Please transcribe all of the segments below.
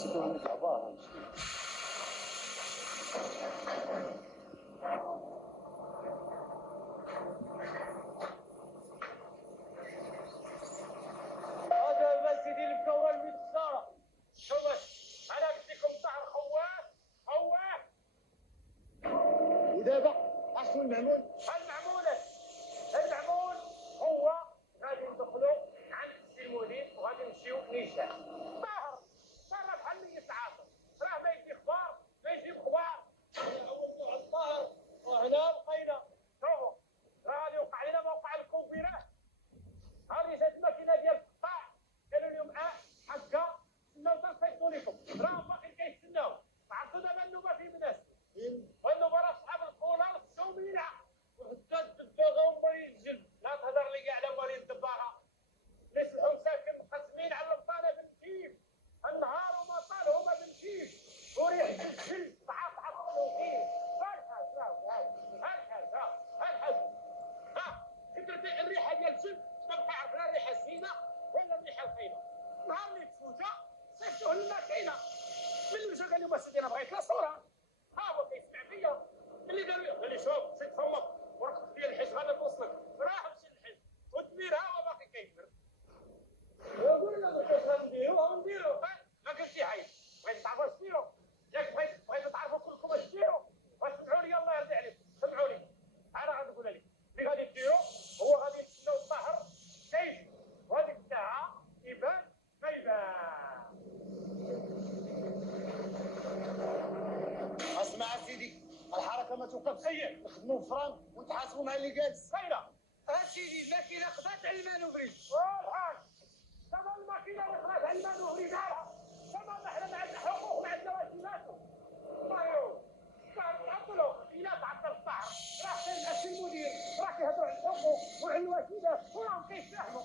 نسيتو عندك عبارة. هذا المسجد اللي مكون من السارة. شوف أنا قلت لكم طعن خواه. ودابا أشنو المعمول؟ المعمول هو غادي ندخلوا عند السي المدير وغادي نمشيو نيشان. طاهر بحال ميت عاصر، راه ما يدي اخبار ما يجيب اخبار. اول نوع الطاهر وهنا لقينا شوفوا راه غادي يوقع لنا موقع الكوبيرات. هذه جات الماكينه ديال القطاع قالوا لهم حكا تسناو حتى نصيفطوا لكم، راهم باقيين كيتسناو. عرفتوا دابا النوبه فين مناسب، والنوبه راه صحاب الكولار السومينه وحتى الدباغه ومريض الجلد. لا تهضر لي كاع على مريض الدباغه. ليش الحساكن مقسمين على البطانه بالكيف، النهار وما طال هما بالكيف، وريح الجلد تعطعط بالكيف. ها الريحه ديال الجلد ما بقى لا الريحه الزينه ولا الريحه الخايبه. نهار اللي تفوتا صيفطوه للماكينه. ملي مشى قال لهم اسيدي انا بغيت لا صوره. ها هو كيسمع فيا. ملي قال لي شوف سيد فمك ورقه ديال الحج غادي توصلك. راه مشي للحج والدمير ها هو باقي كيدمر. يقول لنا كيفاش غنديرو ما قلت شي حاجه. بغيت تعرفوا اش ديروا ياك بغيتوا تعرفوا كلكم اش ديروا. واسمعوا لي الله يرضي عليكم سمعوا لي. انا غادي نقول لك اللي غادي ديروا هو غادي تسناو الطهر كيف وهذيك الساعه يبان ما يبان. اسمع سيدي، الحركة ما توقفش. نخدموا فرانك ونتحاسبوا مع اللي جالس. خاينه اسيدي الماكينه خدات على المانوفري. والحال دابا الماكينه اللي خدات على المانوفري دارها. دابا حنا ما عندنا حقوق ما عندنا واجبات. ايوا تعطلوا الى تعطل الطهر. راه كاين السي المدير راه كيهضروا على الحقوق وعلى الواجبات وراهم كيتفاهموا.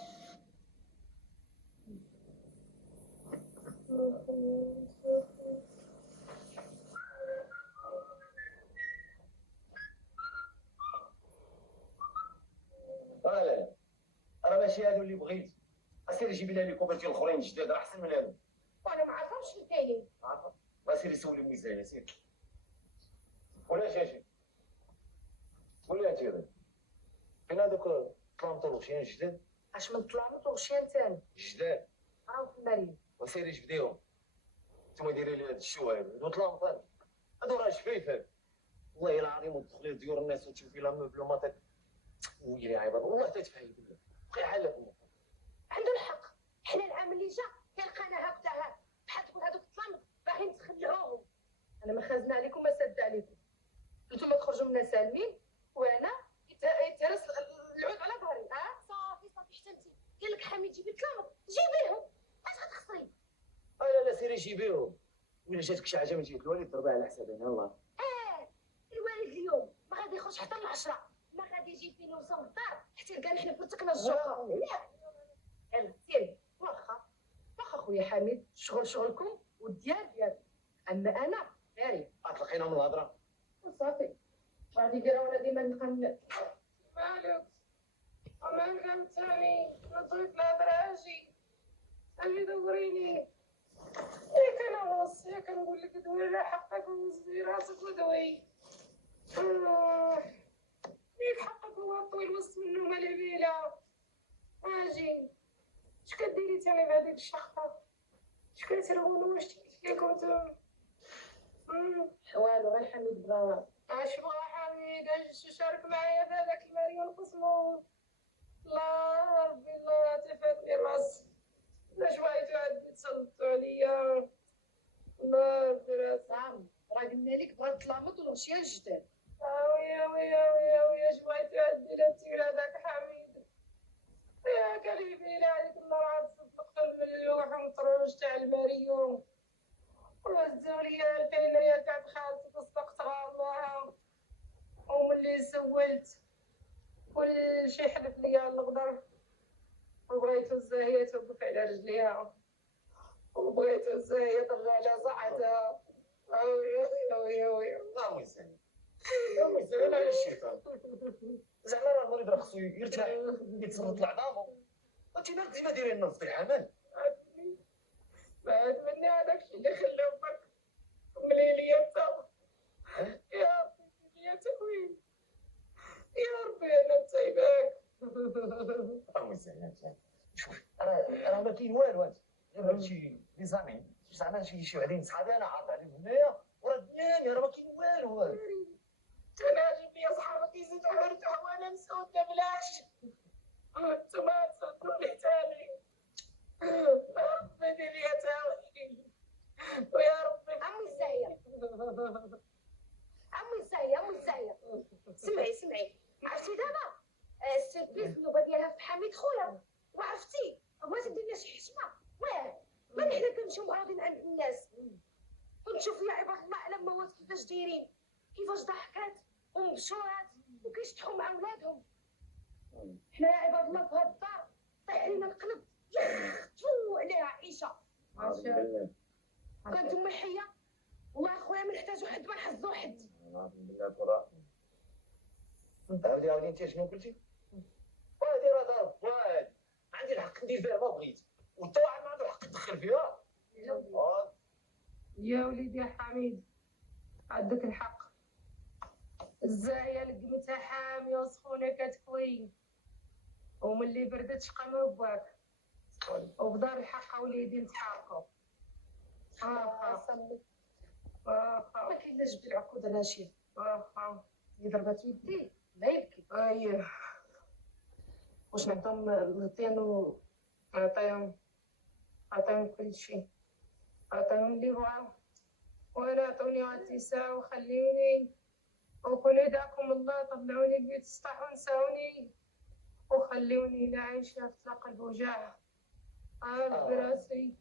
لا راه ماشي هادو اللي بغيت. اسيري جيبي لي كوبر ديال الاخرين جداد راه احسن من هادو. وانا ما عرفهمش اللي كاينين. عارفه اسيري سولي ميزان سير. ولا شاشي ولا انت فين هذوك طلامط الغشيان جداد؟ اش من طلامط وغشيان ثاني جداد راهم في المريم. وسيري جبديهم. نتوما دايرين لي هاد الشوايب هادو طلامط هادو راه شفايفات. والله العظيم وتدخلي لديور الناس وتشوفي لا مبلومات ويلي عيبه والله تتفاهي بالله بقي حالك. عنده الحق. حنا العام اللي جا كلقانا هكذا بحال تقول هذوك الطلامط باغيين تخلعوهم. انا ما خازنه عليكم ما سد عليكم. نتوما تخرجوا منا سالمين وانا يتهرس العود على ظهري. صافي حتى انت قال لك حميد جيبي الطلامط جيبيهم. اش غتخسري؟ لا سيري جيبيهم. وإلا جاتك شي حاجه من جهه الوالد ضربها على حسابي انا الله. الوالد اليوم ما غادي يخرج حتى ل10 ما غادي يجي فينا وصل الدار حتى يلقانا حنا فرتكنا الجوقه. يلا سيري. واخا خويا حميد شغلكم والديار ديالكم اما انا ناري اطلقينا من الهضره. صافي غادي ندير وانا ديما نبقى مالك ومالك ثاني بغيت الهضره اجي دوريني. ياك انا غص ياك نقول لك دوي على حقك وزي راسك ودوي. ياك حقك هو طويل وسط منه مالا بيلا. اجي اش كديري تاني بهاديك الشخطه؟ اش كترونوا واش تيكم نتوما؟ والو غير حميد بغا. اش بغا حميد؟ اش شارك معايا في هذاك المليون قسمو؟ الله ربي الله تفاتني راسي. اش بغيتو عاد تسلطوا عليا؟ الله ربي راسي. نعم راه قلنا لك بغا الطلامط والغشيان جداد. ويا اش بغيتو عاد دير انتي هذاك حميد؟ يا كليبي عليك النار عاد صدقت المليون ومطروش تاع المريوم. وهزوا ليا 2000 ريال تاع خالتي تصدقتها الله. وملي سولت كلشي حلف ليا الغدر. وبغيتو الزاهية توقف على رجليها وبغيتو الزاهية ترجع على صحتها. وي الله يسلمك. الله يسلمك على الشيطان. زعما راه المريض راه خصو يرتاح يتسلط لعظامو. انت مالك ديما دايرين لنا الفضيحه مالك؟ بعد مني هذاك الشيء اللي مزيان. شوف انا ما كاين والو انت غير شي لي زامي زعما شي وحدين صحابي انا عارف عليهم هنايا وراه ديالي راه ما كاين والو. تناجم لي صحابك يزيدوا يرتاحوا وانا مسود بلاش. انتوما تصدوا لي تاني. ربي دير لي تاويل ويا ربي. عمي الزاهية عمي الزاهية عمي الزاهية، سمعي عرفتي دابا السيربريز النوبة ديالها في حميد خويا، وعرفتي بغات دير لنا شي حشمة. واه ما حنا كنمشيو معروضين عند الناس ونشوفوا يا عباد الله على موات كيفاش دايرين، كيفاش ضحكات ومبشورات وكيشطحوا مع ولادهم. حنا يا عباد الله في هاد الدار طيح علينا القلب، يختو عليها عيشه. كانت امي حيه والله اخويا ما نحتاجو حد ما نحظو حد. بالله ترى عاودي انت شنو قلتي؟ وهادي راه دار فؤاد، عندي الحق ندير فيها ما بغيت وانت واحد ما عنده الحق تدخل فيها. يا وليدي يا حميد عندك الحق. الزاهية لقمتها حامية وسخونة كتكوي، وملي بردت شقا باك، وبدار الحق وليدي نتحاركو. ما كاين لا جبد العقود ناشيه. اللي ضربات يديه ما يبكي. اييه واش نعطيهم الغطيان عطيهم كل شيء، عطيهم اللي بغاو، وانا عطوني الاتساع وخليوني وكون يدعكم الله. طلعوني البيت السطح ونساوني وخليوني لا عايشة في طلاق البوجاع. براسي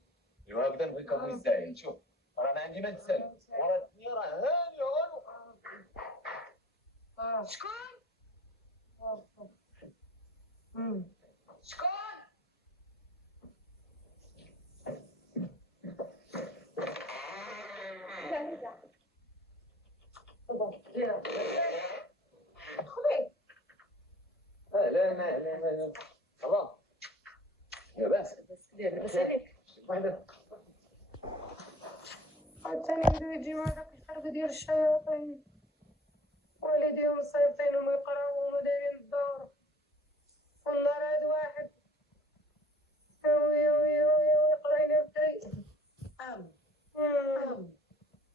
ايوا هكذا نبغيك ابوي الزايد. شوف راه ما عندي ما نسال ورا الدنيا راه هانيه والو. شكون شكون دخلي. لا الله لاباس لاباس عليك. وحده عاوتاني بداو يجي مع داك الحرب ديال الشياطين، والديهم صايبطين وما يقراو وما دايرين الدور، والنهار هاد واحد ويقرا لنا بداي.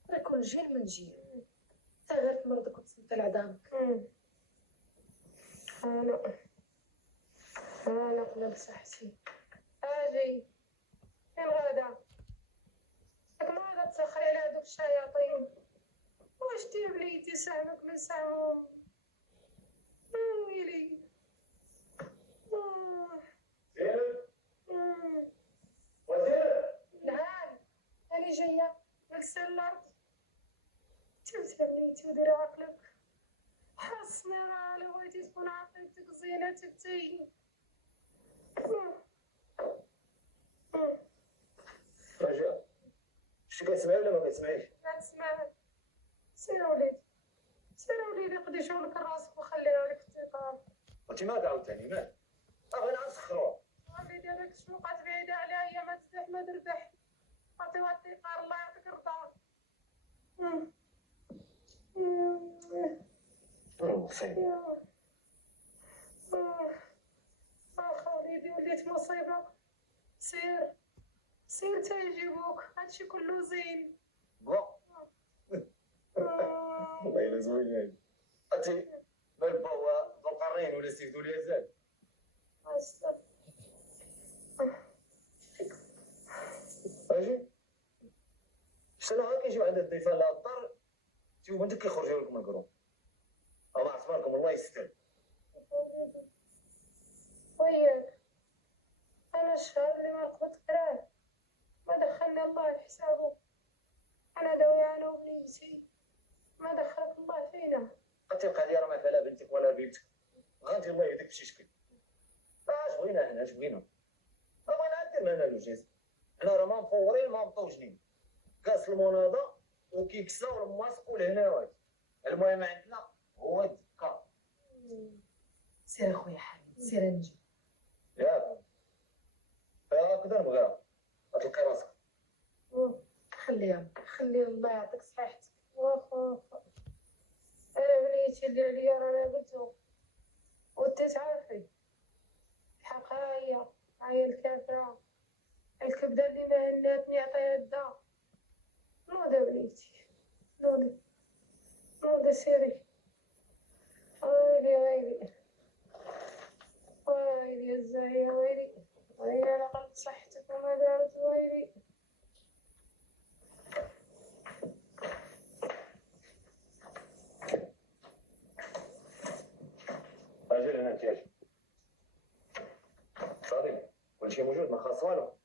راه كل جيل من جيل، تا غير تمرضك وتصنت لعظامك. انا قلب صحتي. اجي فين غادا؟ راك ما غادا تسخري على هادوك الشياطين. واش دير بليدي سهمك من سهمهم؟ ويلي نعم أنا جاية نكسر الأرض. تبت يا بنيتي وديري عقلك، حصني راه لو بغيتي تكون عقلتك زينة تبتي. رجاء شتي كتسمعي ولا ما كتسمعيش؟ لا تسمع. سير وليدي قضي شغلك راسك وخليها لك الثقة. وانت مالك عاوتاني مالك؟ بغينا نسخروها. وليدي هذاك الشوقات بعيدة عليها، هي ما تفتح ما تربح. عطيوها الثقة الله يعطيك الرضا. مصيبة. وليدي وليت مصيبة. سير تا يجيبوك، هادشي كله زين. والله الا زوين. انت مال با هو ذو القرنين ولا سيف ذو اليزال؟ اجي شنو ها كيجيو عند الضيفان للدار تيوما انت كيخرجوا لكم الكروم. الله عصبركم الله يستر. وياك انا الشهر اللي ما قبضت كراه ما دخلني الله لحسابه. انا داوية انا وبنيتي ما دخلك الله فينا. انت القضيه راه ما فيها لا بنتك ولا بنتك، غادي الله يهديك بشي شكل. اش بغينا هنا اش بغينا؟ بغينا ندير لنا الوجيز. حنا راه ما مفورين ما مطوجنين. كاس المناضه وكيكسا والماسك والهناوات. المهم عندنا هو الدكا. سير اخويا حميد سير نجي. ياك هكذا نبغيها غتلقي راسك. خليها الله يعطيك صحيحتك. واخا انا بنيتي اللي عليا رانا قلتو وانت تعرفي الحق هي الكافرة الكبدة اللي ما هناتني عطيها الدا. نوضة وليدي نوضة سيري. ويلي الزاهية ويلي على قلب صحتك وما دارت ويلي. اجل هنا انت اجل. صافي كلشي موجود، ما خاص والو.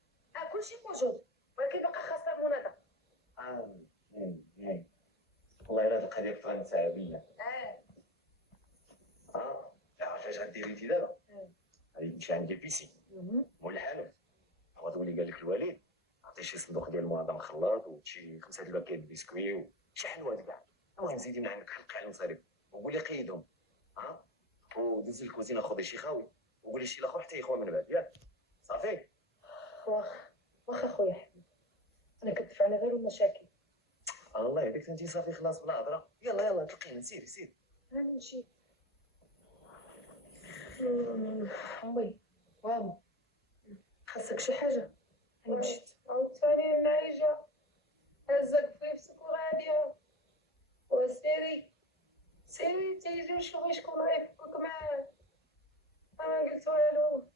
كلشي موجود، ولكن بقى خاصة المناضة. والله الا هاد القضيه كنت غنساها بالله. لا عرفتي اش غديري انت دابا؟ غادي تمشي عند البيسي مول الحانوت، هو تقولي قال لك الوالد عطيه شي صندوق ديال المناضه مخلط وشي 5 الباكيت بسكوي وشي حلوات كاع. المهم زيدي من عندك حلقي على المصاريف وقولي قيدهم. ودوز الكوزينه خذي شي خاوي وقولي شي لاخر حتى يخوى من بعد ياك صافي. واخا خويا حبيبي، انا كتدفعني غير المشاكل. الله يهديك انت صافي خلاص بلا هضره. يلا تلقينا سيري. انا نمشي. امي وامو خاصك شي حاجه؟ انا مشيت. عاوتاني النعيجة هزك في نفسك وغادية. سيري تيجي وشوفي شكون غيفكك معاه. انا قلت والو.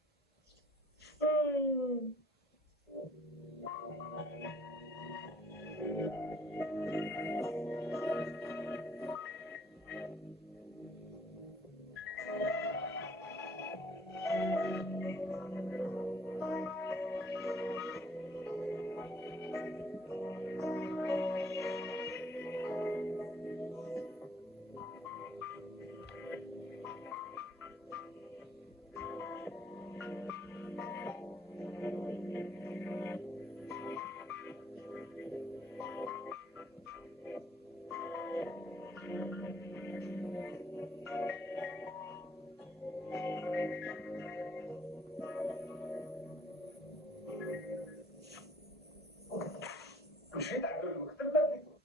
مشيت عند المكتب بديته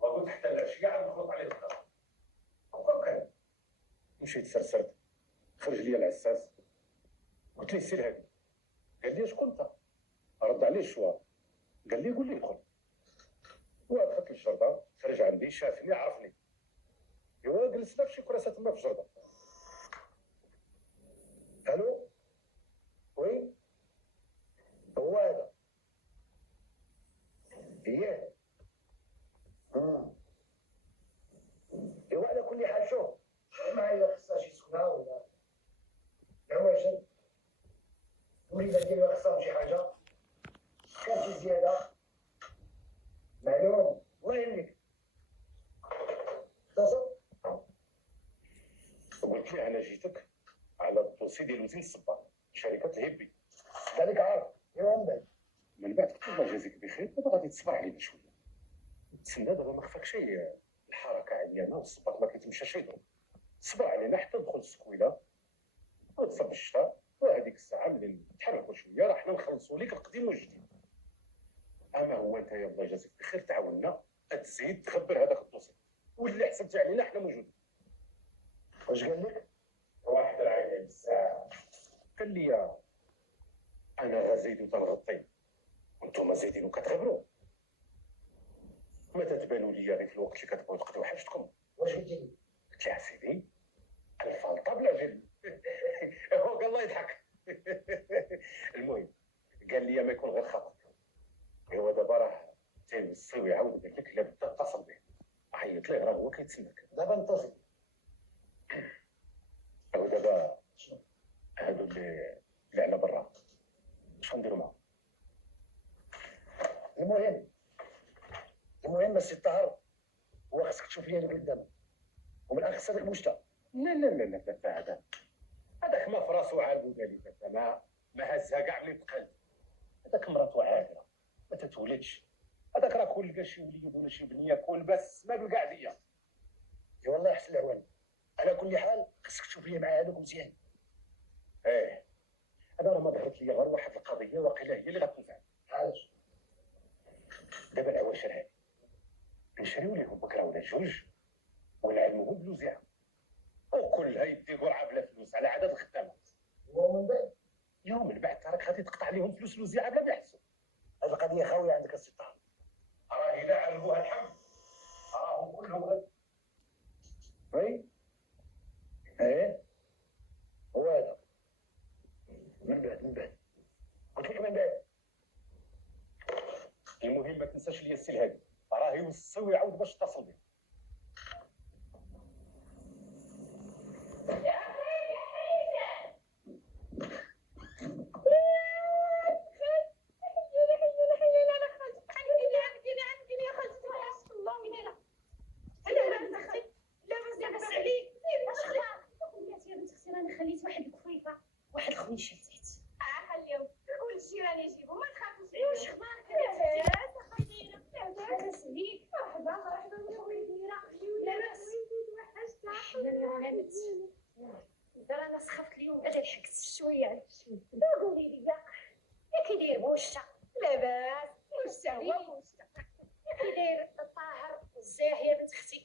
وقلت حتى العشيه عاد نخلط عليه الدار. وكان مشيت سرسرت خرج لي العساس قلت ليه سير هادي. قال لي شكون انت؟ رد عليه الشوار قال لي قول لي دخل. ودخلت للجرده خرج عندي شافني عرفني. ايوا جلسنا في شي كراسه تما في الجرده. الو وي هو هذا اييه. ايوا على كل حال شوف معايا خصها شي سكنه ولا واجد وليدات ديالي خصهم شي حاجه كان شي زياده معلوم. الله يهنيك اتصل. قلت لي انا جيتك على الدوسي ديال وزير الصباح شركه الهبي. ذلك عارف ايوا من بعد قلت الله يجازيك بخير. دابا غادي تصبر علينا شويه تسنى. دابا ما خفاك شي الحركه عيانه والصباط ما كيتمشاش يضرب. صبر علينا حتى ندخل السكويله وتصب الشتاء وهذيك الساعه ملي نتحركوا شويه راه حنا نخلصوا لك القديم والجديد. اما هو انت يا الله يجازيك بخير تعاوننا تزيد تخبر هذاك الدوسي واللي حسبتي علينا حنا موجودين. واش قال لك؟ واحد العين بزاف قال لي انا غزيد وتنغطي وانتم زايدين وكتغبروا. ما تتبانوا لي غير في الوقت اللي كتبغيو تقضيو حاجتكم. واش قلتي لي؟ قلت له سيدي الفلطه بلا جل. هو قال الله يضحك. المهم قال لي ما يكون غير خطا. هو دابا راه تيوصي ويعاود قال لك الا بدا اتصل به. عيط ليه راه هو كيتسناك. دابا انتظر. هو دابا هادو اللي على برا شنو نديرو معاهم؟ المهم السي الطاهر هو خاصك تشوف لي اللي قدامك ومن الاخص هذاك مشتا. لا هذاك ما في راسو عالبو بالي. ما هزها كاع من القلب. هذاك مراتو عاقله ما تتولدش. هذاك راه كون لقى شي وليد ولا شي بنيه كون بس ما بالكاع ليا. اي والله يحسن العوان. على كل حال خاصك تشوف لي مع هذوك مزيان. انا راه ما ظهرت لي غير واحد القضيه واقيلا هي اللي غتنفعني. علاش؟ دابا العواشر هادي نشريو ليهم بكره ولا جوج ونعلموهم بلوزيعه وكلها يدي قرعه بلا فلوس على عدد الخدامات. ومن بعد يوم من بعد راك غادي تقطع عليهم فلوس الوزيعه بلا ما يحسوا. هذه القضيه خاويه عندك السي طاهر. راه الا عرفوها الحمد راهم كلهم غد. وي ايه هو هذا من بعد قلت لك من بعد. المهم ما تنساش ليا السي الهادي، راه يوصل ويعاود باش تتصل بيه. خليت واحد الكفيفه واحد الخويشه زيت خليهم كل الجيران يجيبوا ما تخافوش واش خمارك خيرك سهيك مرحبا ويديرة لا باس حناني رانا نمت رانا سخفت اليوم اجا لحقت شويه على شويه قولي لي يا كي داير بوشة لاباس بوشة هو بوشة يا كي داير الطاهر الزاهية بنت اختك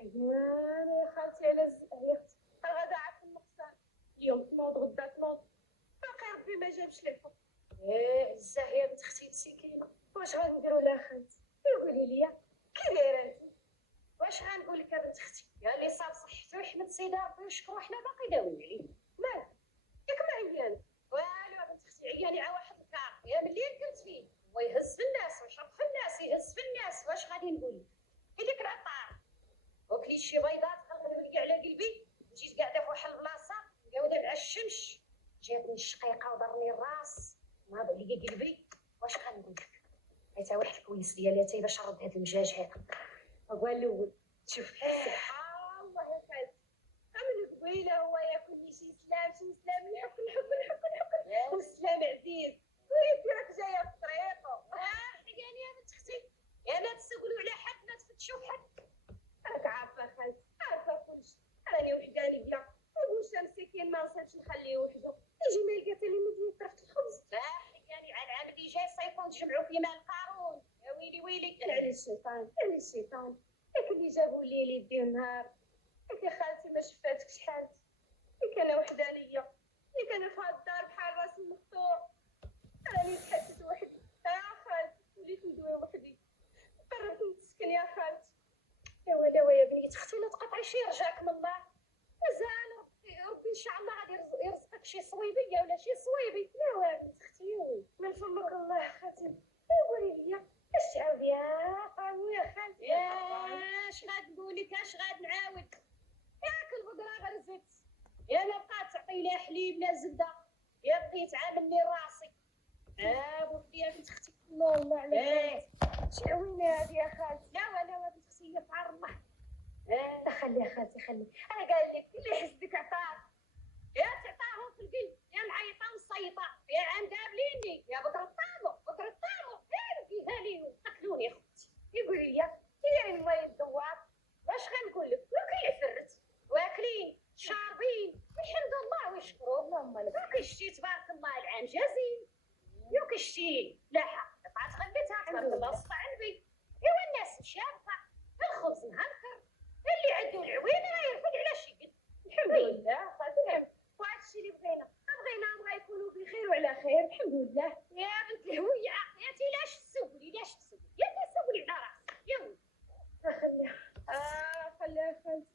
انا يا خالتي على يا اختي غدا عارف النقصان اليوم تنوض غدا تنوض باقي ربي ما جابش لي الفضل الزاهية بنت اختي مسكينة واش غنديرو لها خالتي قولي لي كي دايره انت واش غنقول لك يا بنت اختي يا اللي صاب صحته ويحمد سيدي ربي ويشكرو حنا باقي داويين عليه مالك ياك ما عيان والو يا بنت اختي عياني على واحد الكار يا ملي كنت فيه هو يهز في الناس ويشرب في الناس يهز في الناس واش غادي نقول لك هذيك العطار وكليت شي بيضات غنولي على قلبي جيت قاعده في واحد البلاصه مقاوده مع الشمس جاتني الشقيقه وضرني الراس ناض عليا قلبي واش غنقول لك حتى واحد الكويس ديالي حتى باش نرد هذا المجاج هذا هو الاول شوف الله يا خالتي من قبيله هو ياكل لي شي سلام الحكم والسلام عزيز ويدي راك جايه في طريقه حياني يا بنت اختي يا ما تسولوا على حد ما تفتشوا حد راك عارفه خالتي عارفه كلشي راني وحدانيه وبوشا مسكين ما نصيبش نخليه وحده يجي ما يلقى حتى لي مدير طرفت الخبز يعني على العام اللي جاي صيفون تجمعوا في مال قارون يا ويلي على الشيطان ياك اللي جابوا لي ليدي نهار ياك خالتي ما شفاتكش حالتي ياك انا وحدانيه ياك انا في هاد الدار بحال راس المقطوع راني تحسست وحدي خالتي وليت ندوي وحدي قررت نسكن يا خالتي يا ولا يا بنيت اختي لا تقطعي شي رجاك من الله مازال ربي ان شاء الله غادي يرزقك شي صويبيه ولا شي صويبي لا والو اختي من فضلك الله خاتم قولي لي اش تعاود يا قوي يا خالتي اش غنقول لك اش غنعاود ياك البقره غرزت يا ما بقات تعطي لها حليب لا زبده يا بقيت عاملني راسي بوحدي يا بنت اختي الله عليك شعوينه هذه يا خالتي لا ولا بنت اختي يفعل الله خلي يا خالتي خلي انا قال لك اللي حسدك عطار يا تعطاهم في القلب يا معيطه وصيطه يا عام قابليني يا بكره الطامو فيها لي قتلوني اختي يقولوا لي يا الماء الدوار واش غنقول لك وكي فرت واكلين شاربين الحمد لله ويشكروا اللهم لك وكشتي تبارك الله العام جزيل وكشتي لاحه قطعت غليتها تبارك الله صفا عنبي ايوا الناس مشابطه الخبز مهكر اللي عنده العوينه يرفد على شي قد الحمد لله خاطر وهذا الشيء اللي بغينا بغا يكونوا بخير وعلى خير الحمد لله يا بنت الهويه عقيتي لاش تسولي يا تسولي على راسك يا ولدي خليها خالتي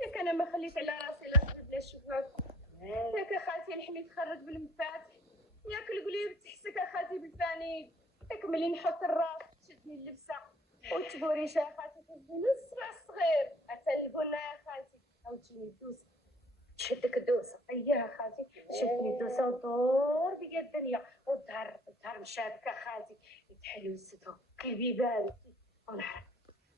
ياك انا ما خليت على راسي لا صدد لا الشباك ياك خالتي الحميد تخرج بالمفاتح ياك القليب تحسك خالتي بالفانيل ياك ملي نحط الراس تشدني اللبسه وتبوري شافاتي تهزني الصغير حتى البنه يا خالتي او تجيني الدوسه تشدك الدوسه طيها خالتي شدني الدوسه ودور بيا الدنيا والدهر مشابكه خالتي يتحلو الستر كالبيبان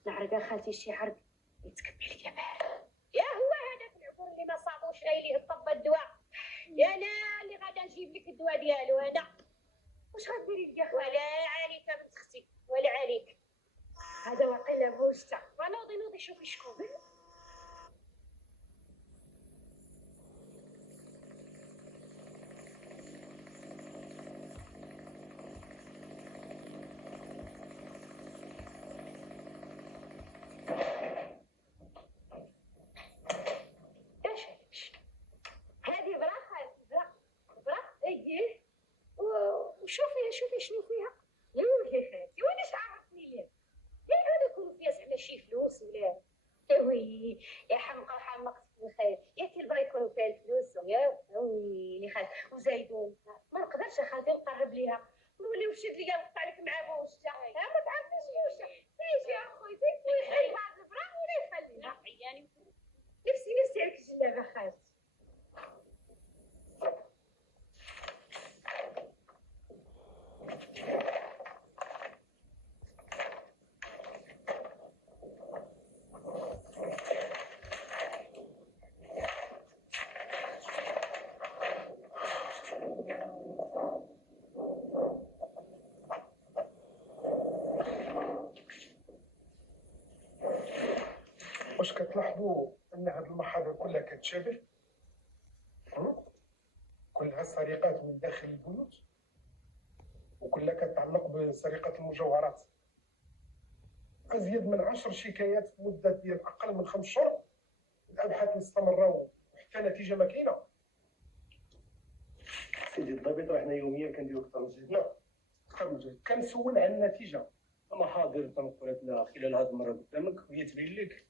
نعرق خالتي شي عرق يتكب عليا بارد يا هو هذاك العبور اللي ما صابوش ليه الطب الدواء يا انا اللي غادا نجيب لك الدواء ديالو هذا واش غديري ليا ولا عليك بنت اختي ولا عليك هذا واقيلا بوشتا ونوضي شوفي شكون هذه برا خالتي برا يا حمقى وحمقت في الخير، يا تيبغى يكونوا فيها الفلوس يا ويلي خالتي وزايدون. ما نقدرش خالتي نقرب ليها نوليو شد ليا نقطع لك مع بوشتا. ما تعرفيش يوشا تيجي اخويا تيجي ويحل هاد البرا ولا يخليها. يعني نفسي عليك الجلابه خالتي. واش كتلاحظوا ان هاد المحاضر كلها كتشابه؟ كلها سرقات من داخل البيوت وكلها كتعلق بسرقة المجوهرات. أزيد من 10 شكايات في مدة ديال أقل من 5 شهور. الأبحاث مستمرة وحتى نتيجة ما كاينة. سيدي الضابط راه حنا يوميا كنديرو اكثر من جهد. لا أكثر من جهد. كنسول على النتيجة. محاضر تنقلت لها خلال هذه المره قدامك وهي تبين لك